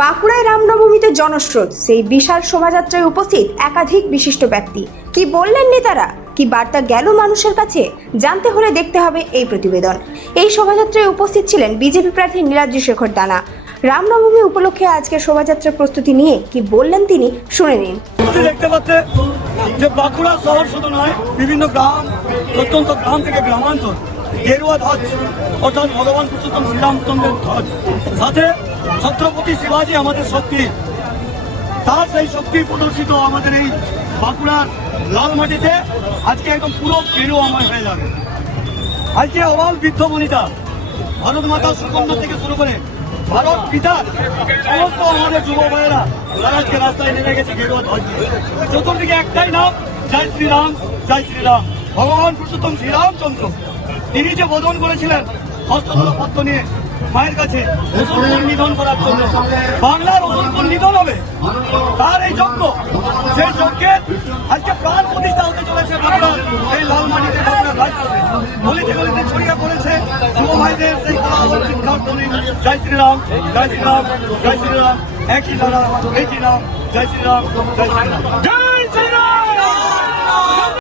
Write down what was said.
বাঁকুড়ায় রামনবমীতে জনস্রোত, সেই বিশাল শোভাযাত্রায় উপস্থিত একাধিক বিশিষ্ট ব্যক্তি। কি বললেন নেতারা, কি বার্তা গেল মানুষের কাছে, জানতে হলে দেখতে হবে এই প্রতিবেদন। এই শোভাযাত্রায় উপস্থিত ছিলেন বিজেপি প্রার্থী নীলাদ্রি শেখর দানা। রামনবমী উপলক্ষে আজকের শোভাযাত্রার প্রস্তুতি নিয়ে কি বললেন তিনি, শুনে নিন। দেখতে পাচ্ছে যে বাঁকুড়া শহর শুধু নয়, বিভিন্ন গ্রাম, প্রত্যন্ত গ্রাম থেকে গ্রামান্তর গেরুয়া ধ্বজ, অর্থাৎ ভগবান পুরুষোত্তম শ্রীরামচন্দ্রের ধ্বজ, সাথে ছত্রপতি শিবাজী আমাদের শক্তি, তার সেই শক্তি প্রদর্শিত আমাদের এই বাঁকুড়ার লাল মাটিতে আজকে একদম পুরো গেরুয়াময় হয়ে যাবে। আজকে অবাল বৃদ্ধ বনিতা, ভারত মাতার সুকন্যা থেকে শুরু করে ভারত পিতার সমস্ত আমাদের যুব ভাইয়েরা তারা আজকে রাস্তায় নেমে গেছে গেরুয়া ধ্বজ নিয়ে। চতুর্দিকে একটাই নাম, জয় শ্রীরাম, জয় শ্রীরাম। ভগবান পুরুষোত্তম শ্রীরামচন্দ্র তিনি যে বোধন করেছিলেন হস্তধরা পদ্ম নিয়ে মায়ের কাছে অসুরপুর নিধন করার জন্য, বাংলার অসুরপুর নিধন হবে, তার এই যজ্ঞ, সেই যজ্ঞের আজকে প্রাণ প্রতিষ্ঠা হতে চলেছে বাংলার এই লাল মাটিতে। বাংলার রাজপথে গলিতে গলিতে ছড়িয়ে পড়েছে যুব ভাইদের সেই কোলাহল চিৎকার ধ্বনি, জয় শ্রীরাম, জয় শ্রীরাম, জয় শ্রীরাম, একই ধারা, একই নাম, জয় শ্রীরাম, জয় শ্রীরাম।